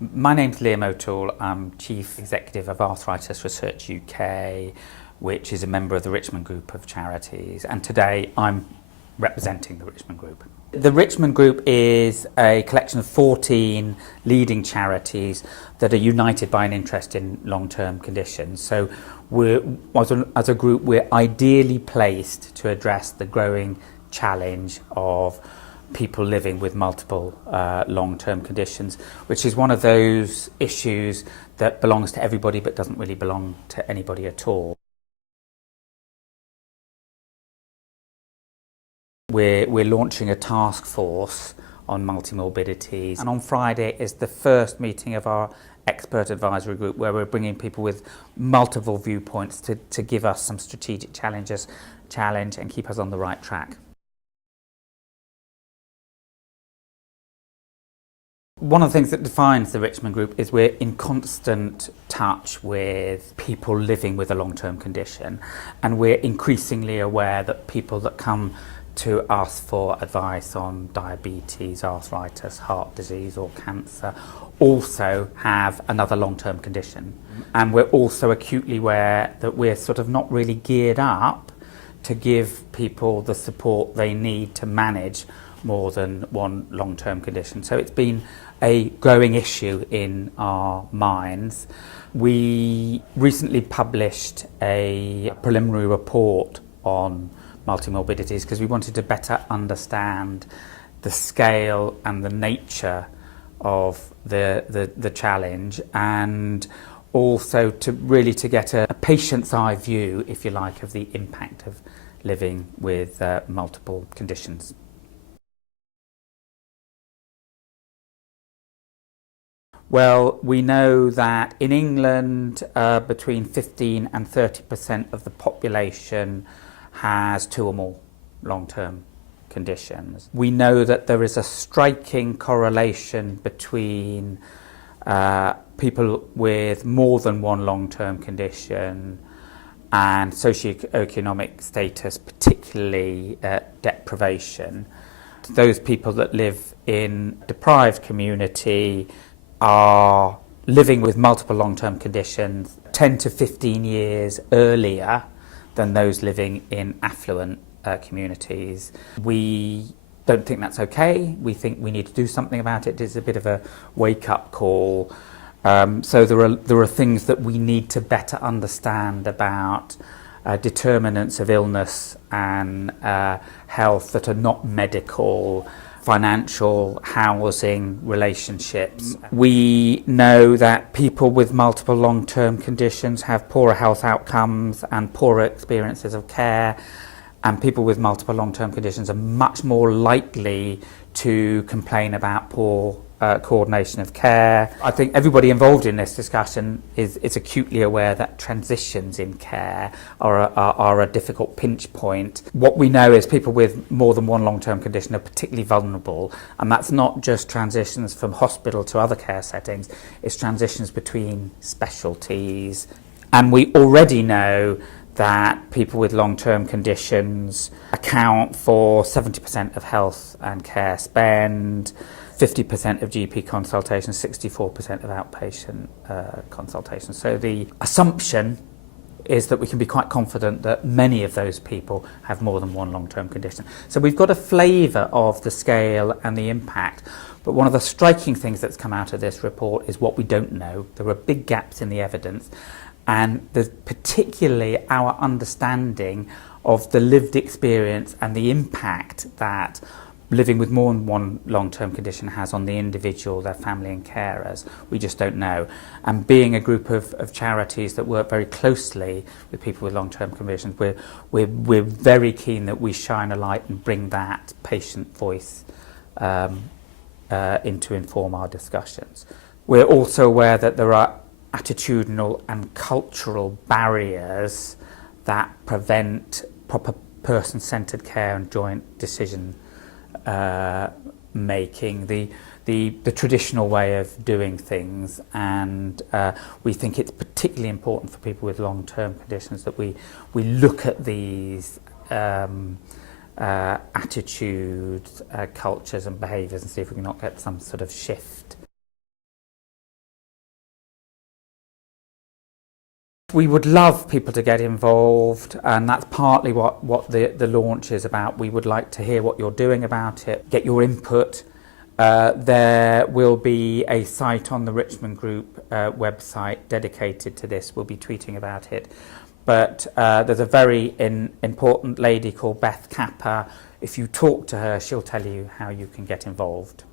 My name's Liam O'Toole. I'm Chief Executive of Arthritis Research UK, which is a member of the Richmond Group of charities, and today I'm representing the Richmond Group. The Richmond Group is a collection of 14 leading charities that are united by an interest in long-term conditions. So as a group, we're ideally placed to address the growing challenge of people living with multiple long-term conditions, which is one of those issues that belongs to everybody but doesn't really belong to anybody at all. We're launching a task force on multimorbidities, and on Friday is the first meeting of our expert advisory group, where we're bringing people with multiple viewpoints to give us some strategic challenge and keep us on the right track. One of the things that defines the Richmond Group is we're in constant touch with people living with a long-term condition, and we're increasingly aware that people that come to us for advice on diabetes, arthritis, heart disease or cancer also have another long-term condition. And we're also acutely aware that we're sort of not really geared up to give people the support they need to manage more than one long-term condition. So it's been a growing issue in our minds. We recently published a preliminary report on multimorbidities because we wanted to better understand the scale and the nature of the challenge, and also to get a patient's eye view, if you like, of the impact of living with multiple conditions. Well, we know that in England between 15 and 30% of the population has two or more long-term conditions. We know that there is a striking correlation between people with more than one long-term condition and socioeconomic status, particularly deprivation. Those people that live in a deprived community are living with multiple long-term conditions 10 to 15 years earlier than those living in affluent communities. We don't think that's okay. We think we need to do something about it. It's a bit of a wake-up call. So there are things that we need to better understand about determinants of illness and health that are not medical, financial, housing, relationships. We know that people with multiple long-term conditions have poorer health outcomes and poorer experiences of care, and people with multiple long-term conditions are much more likely to complain about poor coordination of care. I think everybody involved in this discussion is acutely aware that transitions in care are a difficult pinch point. What we know is people with more than one long-term condition are particularly vulnerable, and that's not just transitions from hospital to other care settings, it's transitions between specialties. And we already know that people with long-term conditions account for 70% of health and care spend, 50% of GP consultations, 64% of outpatient consultations. So the assumption is that we can be quite confident that many of those people have more than one long-term condition. So we've got a flavour of the scale and the impact, but one of the striking things that's come out of this report is what we don't know. There are big gaps in the evidence, and there's particularly our understanding of the lived experience and the impact that living with more than one long-term condition has on the individual, their family and carers. We just don't know. And being a group of charities that work very closely with people with long-term conditions, we're very keen that we shine a light and bring that patient voice in to inform our discussions. We're also aware that there are attitudinal and cultural barriers that prevent proper person-centred care and joint decision making, the traditional way of doing things, and we think it's particularly important for people with long-term conditions that we look at these attitudes, cultures and behaviours and see if we can not get some sort of shift We would love people to get involved, and that's partly what the launch is about. We would like to hear what you're doing about it, get your input. There will be a site on the Richmond Group website dedicated to this. We'll be tweeting about it. But there's a very important lady called Beth Capper. If you talk to her, she'll tell you how you can get involved.